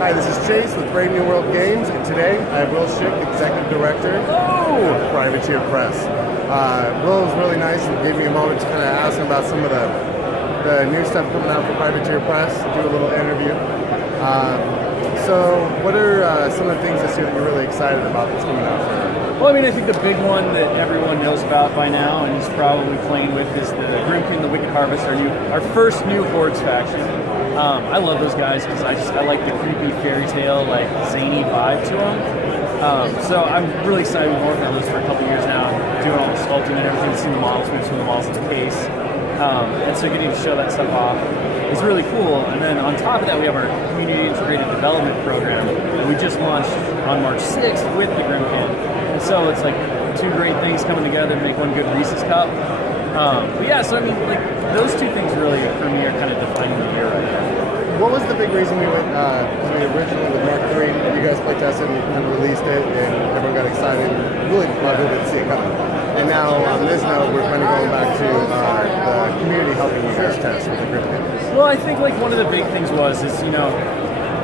Hi, this is Chase with Brave New World Games, and today I have Will Shick, Executive Director of Privateer Press. Will was really nice and gave me a moment to kind of ask him about some of the new stuff coming out for Privateer Press, do a little interview. So what are some of the things this year that you're really excited about that's coming out for? Well, I mean, I think the big one that everyone knows about by now and is probably playing with is the Grymkin, the Wicked Harvest, our first new Hordes faction. I love those guys because I like the creepy fairy tale, like zany vibe to them. So I'm really excited. We've been working on this for a couple years now, doing all the sculpting and everything, seeing the models, we've seen the models in the case. And so getting to show that stuff off is really cool. And then on top of that, we have our community integrated development program that we just launched on March 6th with the Grymkin. And so it's like two great things coming together to make one good Reese's Cup. But yeah, so I mean, like those two things really, for me, are kind of defining the year right now. What was the big reason we went, when we originally with Mark III, you guys played tested and kind of released it, and everyone got excited and really loved it to see it coming. And now on this note, we're kind of going back to the community helping you guys test with the Grymkin. Well, I think like one of the big things is, you know,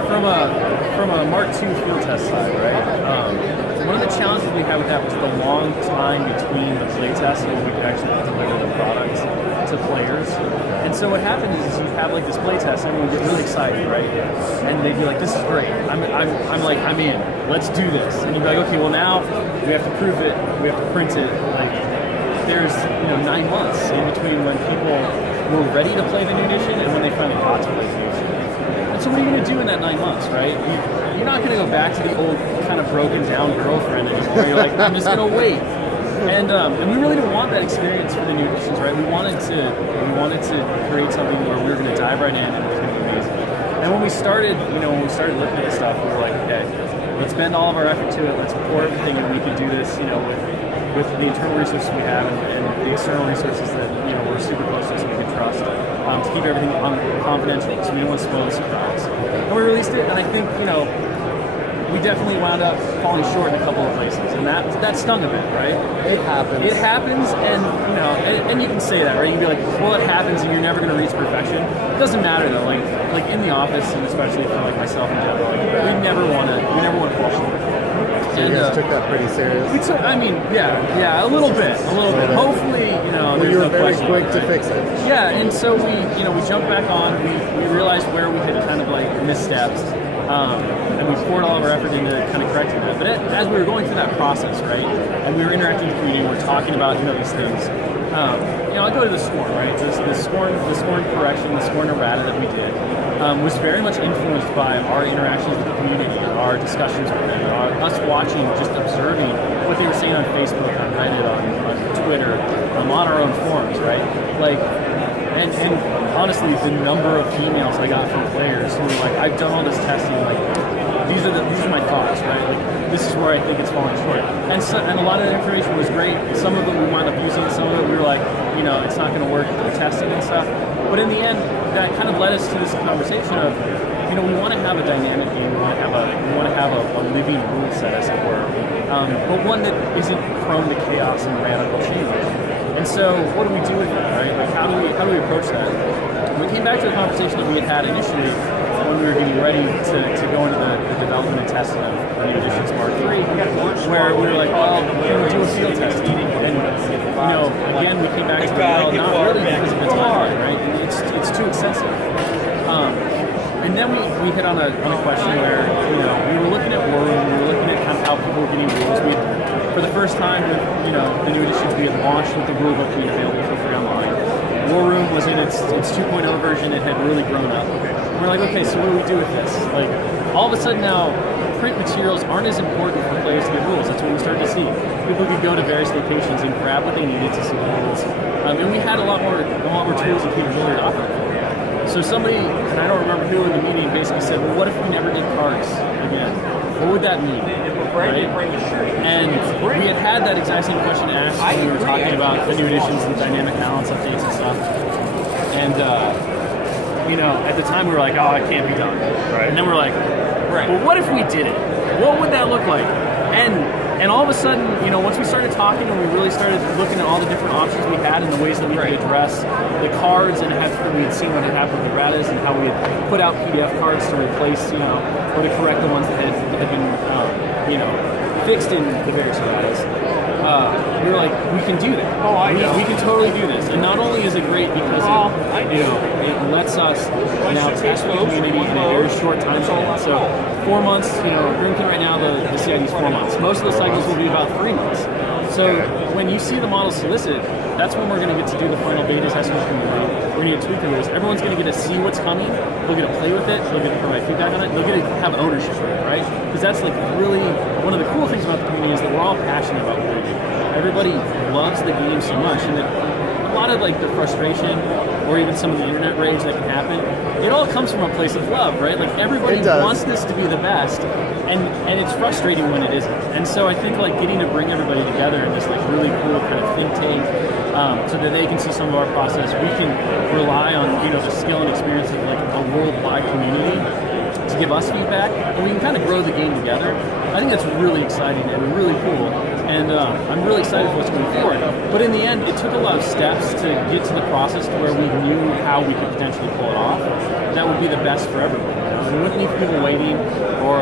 from a Mark II field test side, right? One of the challenges we had with that was the long time between the play test and when we could actually deliver the product to players. And so what happened is you have like this play test, and everyone gets really excited, right? And they'd be like, "This is great. I'm in. Let's do this." And you'd be like, "Okay, well now we have to prove it. We have to print it." Like there's 9 months in between when people were ready to play the new edition and when they finally got to play the new edition. And so what are you going to do in that 9 months, right? You're not going to go back to the old kind of broken down girlfriend anymore. You're like, I'm just going to wait. And we really didn't want that experience for the new editions, right? We wanted to create something where we were going to dive right in and it was going to be amazing. And when we started, looking at this stuff, we were like, okay, let's spend all of our effort to it. Let's pour everything, and we could do this, with the internal resources we have and the external resources that we're super close to, so we can trust to keep everything confidential, so we don't want to spoil the surprise. And we released it, and I think we definitely wound up falling short in a couple of places, and that stung a bit, right? It happens. It happens, and and you can say that, right? You can be like, well, it happens, and you're never going to reach perfection. It doesn't matter though. Like in the office, and especially for like myself in general, we never want to fall short. So you guys took that pretty serious? We took, a little bit. Hopefully, well, you were very quick to fix it. Yeah, and so we jumped back on. We realized where we had kind of like misstepped, and we poured all of our effort into kind of correcting that. But as we were going through that process, right, and we were interacting with the community, we were talking about these things. I go to the scorn, right? The scorn correction, the scorn errata that we did was very much influenced by our interactions with the community, our discussions with them, us watching, just observing what they were saying on Facebook, on Reddit, on Twitter, on our own forums, right? Like, and honestly, the number of emails I got from players who were like, "I've done all this testing, like these are my thoughts, right? Like this is where I think it's falling short." And a lot of the information was great. Some of it we wound up using, some of it we were like, it's not going to work for testing and stuff. But in the end, that kind of led us to this conversation of, we want to have a dynamic game. We want to have a living rule set, as it were, but one that isn't prone to chaos and radical change. And so, what do we do with that, right? Like, how do we approach that? We came back to the conversation that we had initially when we were getting ready to go into the development and testing of the new editions Mark III, where we were like, well, can we do a field test? And again, we came back to not really because of the timeline, right? It's too expensive. And then we hit on a question where we were looking at War Room, we were looking at kind of how people were getting rules. For the first time with the new editions, we had launched with the rulebook being available for free online. War Room was in its 2.0 version. It had really grown up. And we're like, okay, so what do we do with this? Like, all of a sudden now, print materials aren't as important for players to get rules. That's what we started to see. People could go to various locations and grab what they needed to see the rules. And we had a lot more tools and capability to offer. So somebody, and I don't remember who in the meeting, basically said, well, what if we never did cards again? What would that mean? Right? And we had that exact same question asked when we were talking about the new editions and dynamic balance updates and stuff. And, at the time we were like, oh, it can't be done. Right. And then we're like, well, what if we did it? what would that look like? And all of a sudden, you know, once we started talking and we really started looking at all the different options we had and the ways that we could address the cards, and after we had seen what had happened with the erratas and how we had put out PDF cards to replace, you know, or to correct the ones that had been, you know, fixed in the various erratas, we were like, we can do that. Oh, I know. We can totally do this. And not only is it great because it lets us now test the community in a very short time span. So 4 months, you know, Grymkin right now, the CID is 4 months. Most of the cycles will be about 3 months. So when you see the models solicited, that's when we're going to get to do the final betas, as we're going to get to tweak the rules. Everyone's going to get to see what's coming. They'll get to play with it. They'll get to provide feedback on it. They'll get to have ownership of it, right? Because that's like really one of the cool things about the community is that we're all passionate about what we do. Everybody loves the game so much, and that a lot of like the frustration or even some of the internet rage that can happen, it all comes from a place of love, right? Like everybody wants this to be the best, and it's frustrating when it isn't. And so I think like getting to bring everybody together in this like really cool kind of think tank, so that they can see some of our process. We can rely on, you know, the skill and experience of like a worldwide community to give us feedback, and we can kind of grow the game together. I think that's really exciting and really cool, and I'm really excited for what's going forward. But in the end, it took a lot of steps to get to the process to where we knew how we could potentially pull it off. That would be the best for everyone. We wouldn't leave people waiting, or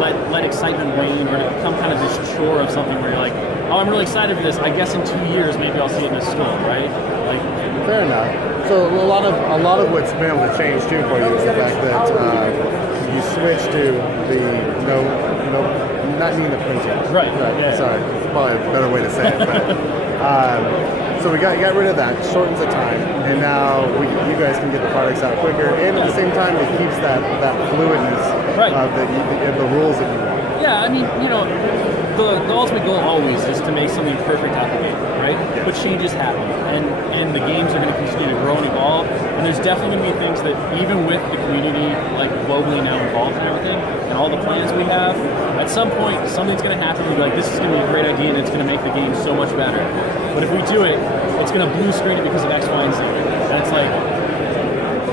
let excitement wane, or to become kind of this chore of something where you're like, oh, I'm really excited for this. I guess in 2 years maybe I'll see it in a store, right? Like, fair enough. So a lot of what's been able to change too for you is the fact that you switched to the not needing the printing. Right. Yeah. Sorry, probably a better way to say it. But so we got rid of that, shortens the time, and now you guys can get the products out quicker, and at the same time it keeps that fluidness of the rules that you want. Yeah, I mean, you know, the ultimate goal always is to make something perfect out of the game, right? Yeah. But changes happen, and the games are going to continue to grow and evolve, and there's definitely going to be things that, even with the community, like globally now involved in everything, and all the plans we have, at some point, something's going to happen, and be like, this is going to be a great idea, and it's going to make the game so much better. But if we do it, it's going to blue screen it because of X, Y, and Z. And it's like,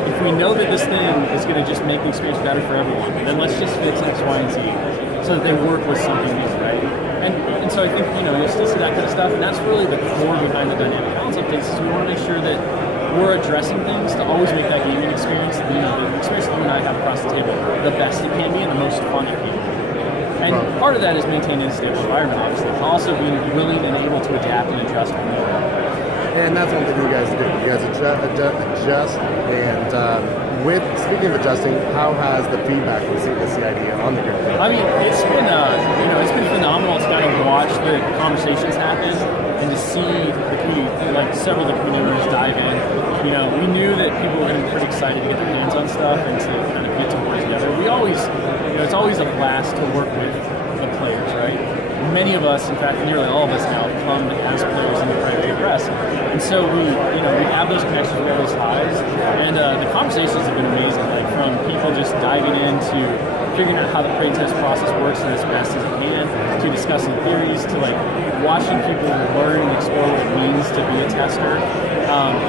if we know that this thing is going to just make the experience better for everyone, then let's just fix X, Y, and Z so that they work with something new, right? And so I think, you know, you'll still see that kind of stuff, and that's really the core behind the dynamic balance updates, is we want to make sure that we're addressing things to always make that gaming experience, you know, the experience that you and I have across the table, the best it can be and the most fun it can be. And part of that is maintaining a stable environment, obviously, but also being willing and able to adapt and adjust when needed. And that's one thing you guys do. You guys adjust, and speaking of adjusting, how has the feedback from the CID on the game? I mean, it's been it's been phenomenal to kind of watch the conversations happen and to see the community, like several of the community members dive in. You know, we knew that people were going to be pretty excited to get their hands on stuff and to kind of get to work together. We always, you know, it's always a blast to work with the players, right? Many of us, in fact, nearly all of us now, have come as players in the Private Press, and so we have those connections, we have those ties, and the conversations have been amazing. Like from people just diving into figuring out how the trade test process works as best as it can, to discussing theories, to like watching people learn and explore what it means to be a tester,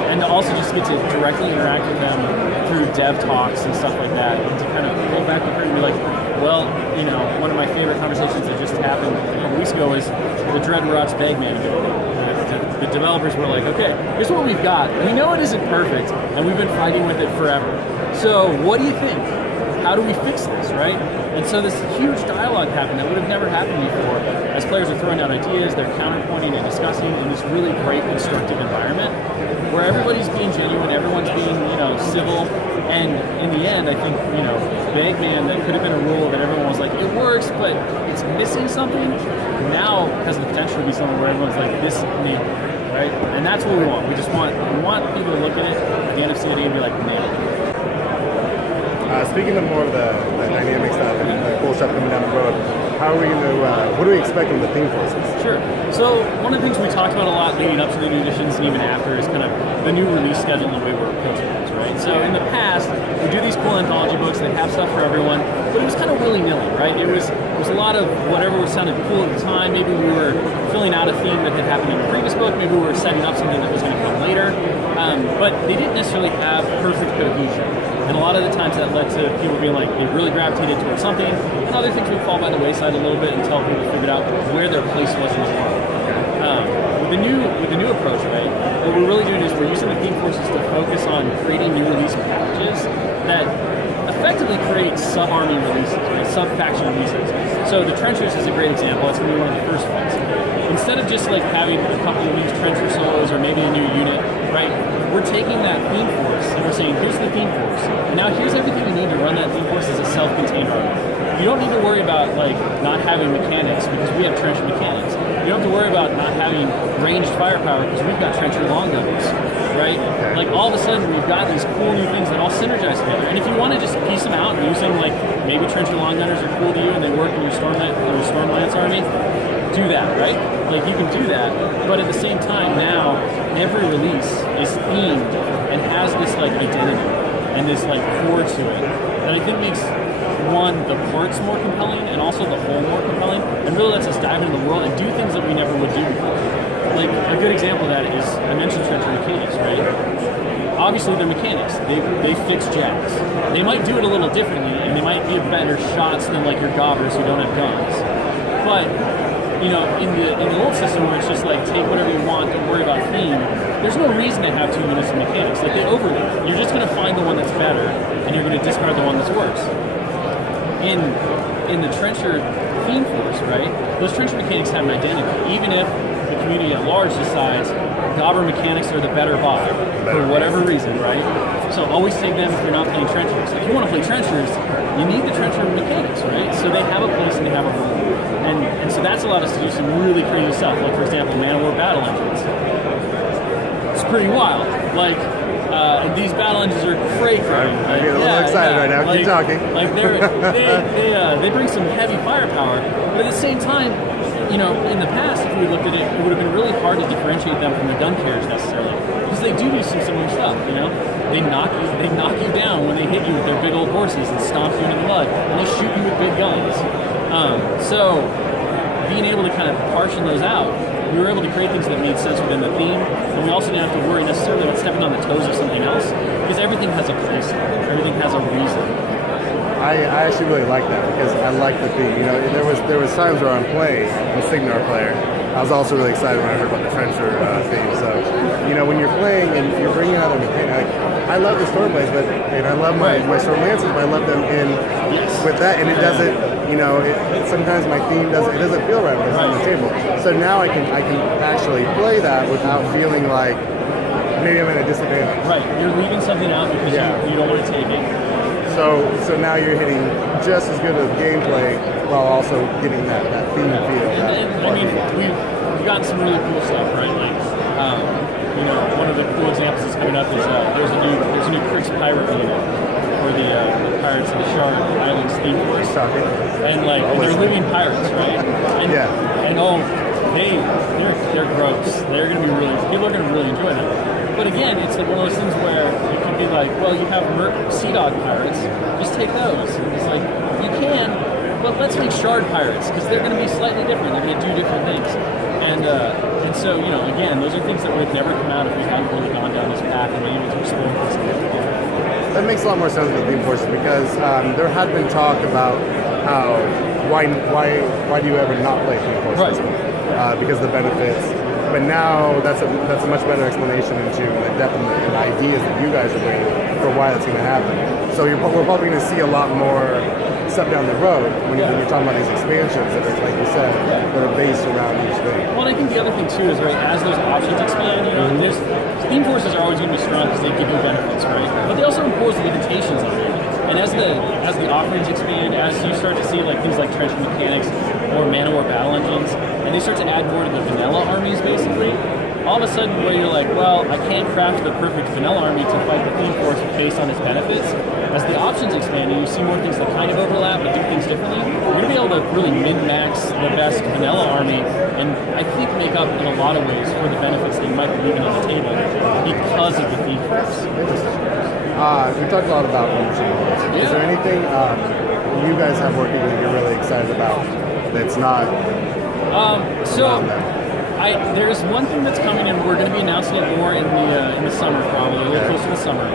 and to also just get to directly interact with them through dev talks and stuff like that, and to kind of pull back the curtain and be like, well, you know, one of my favorite conversations that just happened a couple weeks ago was the Dread Rot's Bagman ability. The developers were like, okay, here's what we've got. We know it isn't perfect, and we've been fighting with it forever. So what do you think? How do we fix this, right? And so this huge dialogue happened that would have never happened before. As players are throwing out ideas, they're counterpointing and discussing in this really great constructive environment where everybody's being genuine, everyone's being, you know, civil, and in the end, I think, you know, Bagman, that could have been a rule that everyone was like, it works, but it's missing something, now has the potential to be something where everyone's like, this nailed it, right? And that's what we want. We want people to look at it at the end of CID and be like, nailed it. Speaking of more of the dynamic stuff and the cool stuff coming down the road, how are we going to, what do we expect from the theme forces? Sure. So one of the things we talked about a lot leading up to the new editions and even after is kind of the new release schedule and the way we're approaching things, right? So in the past, we do these cool anthology books, they have stuff for everyone, but it was kind of willy-nilly, right? It was a lot of whatever sounded cool at the time. Maybe we were filling out a theme that had happened in the previous book, maybe we were setting up something that was going to come later, but they didn't necessarily have perfect cohesion. And a lot of the times that led to people being like, they really gravitated towards something, and other things would fall by the wayside a little bit until people figured out where their place was in the world. With the new approach, right, what we're really doing is we're using the theme forces to focus on creating new release packages that effectively create sub-army releases, right, sub-faction releases. So the trenchers is a great example. That's going to be one of the first ones. Instead of just like having a couple of these trencher solos or maybe a new unit, right, we're taking that theme force and we're saying, here's the theme force. And now here's everything you need to run that theme force as a self-contained army. You don't need to worry about like not having mechanics because we have trencher mechanics. You don't have to worry about not having ranged firepower because we've got trencher long gunners, right? Like all of a sudden we've got these cool new things that all synergize together. And if you want to just piece them out and use them, like maybe trencher long gunners are cool to you and they work in your Stormlance army, do that, right? Like you can do that, but at the same time now every release is themed and has this like identity and this like core to it that I think makes one, the parts more compelling and also the whole more compelling, and really lets us dive into the world and do things that we never would do before. Like a good example of that is I mentioned trencher mechanics, right? Obviously they're mechanics. They fix jacks. They might do it a little differently and they might give better shots than like your gobbers who don't have guns. But you know, in the old system where it's just like take whatever you want, don't worry about theme, there's no reason to have two units of mechanics. Like they overlap. You're just gonna find the one that's better and you're gonna discard the one that's worse. In the trencher theme force, right, those trencher mechanics have an identity, even if the community at large decides gobber mechanics are the better buy for whatever reason, right? So always take them if you're not playing trenchers. If you want to play trenchers, you need the trencher mechanics, right? So they have a place and they have a role. And so that's allowed us to do some really crazy stuff, like for example, Man-of-War battle engines. It's pretty wild. Like, these battle engines are crazy. I'm getting a little excited right now. Keep talking. Like they bring some heavy firepower, but at the same time, you know, in the past, if we looked at it, it would have been really hard to differentiate them from the gun carriers necessarily, because they do some similar stuff. You know, they knock you down when they hit you with their big old horses and stomp you into the mud, and they shoot you with big guns. So being able to kind of partition those out, we were able to create things that made sense within the theme, and we also didn't have to worry necessarily about stepping on the toes of something else, because everything has a place, everything has a reason. I actually really like that because I like the theme. You know, there was times where I'm playing, I'm a Signar player. I was also really excited when I heard about the trencher theme. So, you know, when you're playing and you're bringing out a mechanic, I love the Stormblades, but and I love my Stormlances, but I love them in with that, and it doesn't. You know, sometimes my theme doesn't feel right when it's on the table. So now I can actually play that without feeling like maybe I'm at a disadvantage. Right, you're leaving something out because you don't want to take it. So now you're hitting just as good of gameplay while also getting that theme feel. I mean, we've gotten some really cool stuff, right? Like, you know, one of the cool examples that's coming up is there's a new Crix pirate unit for the Pirates of the Shard Islands theme force. And like they're living pirates, right? And, and they're gross. They're gonna be people are gonna really enjoy them. But again, it's like one of those things where it could be like, well, you have Sea Dog pirates, just take those. And it's like, you can, but let's make Shard pirates, because they're going to be slightly different. They're going to do different things. And so, you know, again, those are things that would never come out if we hadn't really gone down this path and been able to explore this. That makes a lot more sense with theme forces, because there had been talk about how, why do you ever not play theme forces? Right. Because of the benefits. But now that's a much better explanation into the depth and the ideas that you guys are bringing for why that's going to happen. So we're probably going to see a lot more stuff down the road when you're talking about these expansions that are, like you said, that are based around each thing. Well, I think the other thing too is, right, as those options expand, you know, theme forces are always going to be strong because they give you benefits, right? But they also impose limitations on you. And as the offerings expand, as you start to see like things like trench mechanics or Man-of-War battle engines, and they start to add more to the vanilla armies, basically, all of a sudden where you're like, well, I can't craft the perfect vanilla army to fight the theme force based on its benefits. As the options expand and you see more things that kind of overlap but do things differently, you're going to be able to really min-max the best vanilla army and I think make up in a lot of ways for the benefits that you might be leaving on the table because of the theme force. We talked a lot about ownership. Is there anything you guys have working that you're really excited about that's not there's one thing that's coming and we're going to be announcing it more in the summer, probably a little closer to the summer.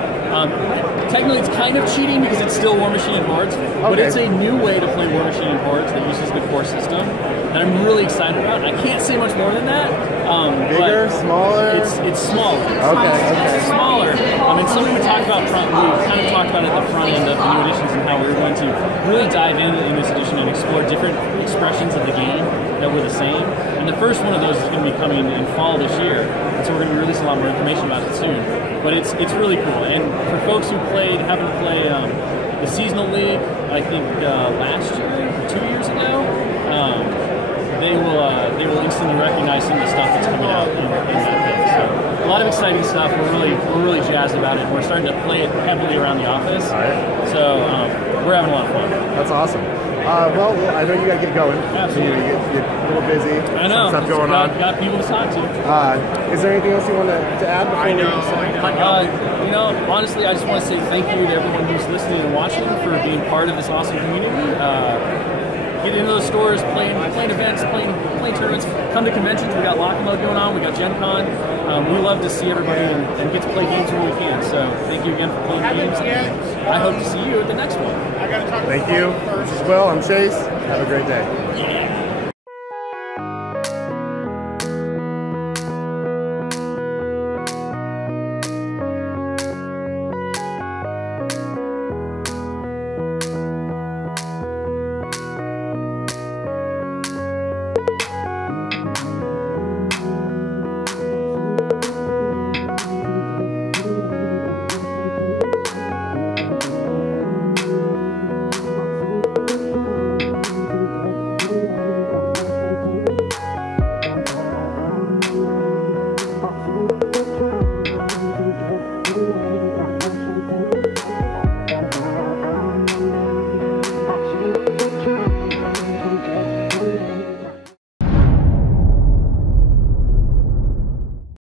Technically, it's kind of cheating because it's still War Machine and Hordes, but it's a new way to play War Machine and Hordes that uses the core system that I'm really excited about. I can't say much more than that. Bigger, smaller? It's smaller. Okay. It's smaller. And something we talked about we kind of talked about at the front end of the new editions and how we were going to really dive in this edition and explore different expressions of the game that were the same. And the first one of those is going to be coming in fall this year, and so we're going to be releasing a lot more information about it soon. But it's really cool. And for folks who happened to play the seasonal league, I think last year, 2 years ago, they will instantly recognize some of the stuff that's coming out in that thing. So a lot of exciting stuff. We're really jazzed about it. We're starting to play it heavily around the office. So we're having a lot of fun. That's awesome. Well, I know you gotta get going. Absolutely. You get a little busy. I know. Some stuff going on. Got people to talk to. Is there anything else you want to add before we you know, honestly, I just want to say thank you to everyone who's listening and watching for being part of this awesome community. Get into those stores, playing events, playing tournaments, come to conventions. We got Lock and Load going on, we got Gen Con. We love to see everybody and get to play games when we can. So thank you again for playing games. I hope to see you at the next one. Thank you. This is Will. I'm Chase. Have a great day.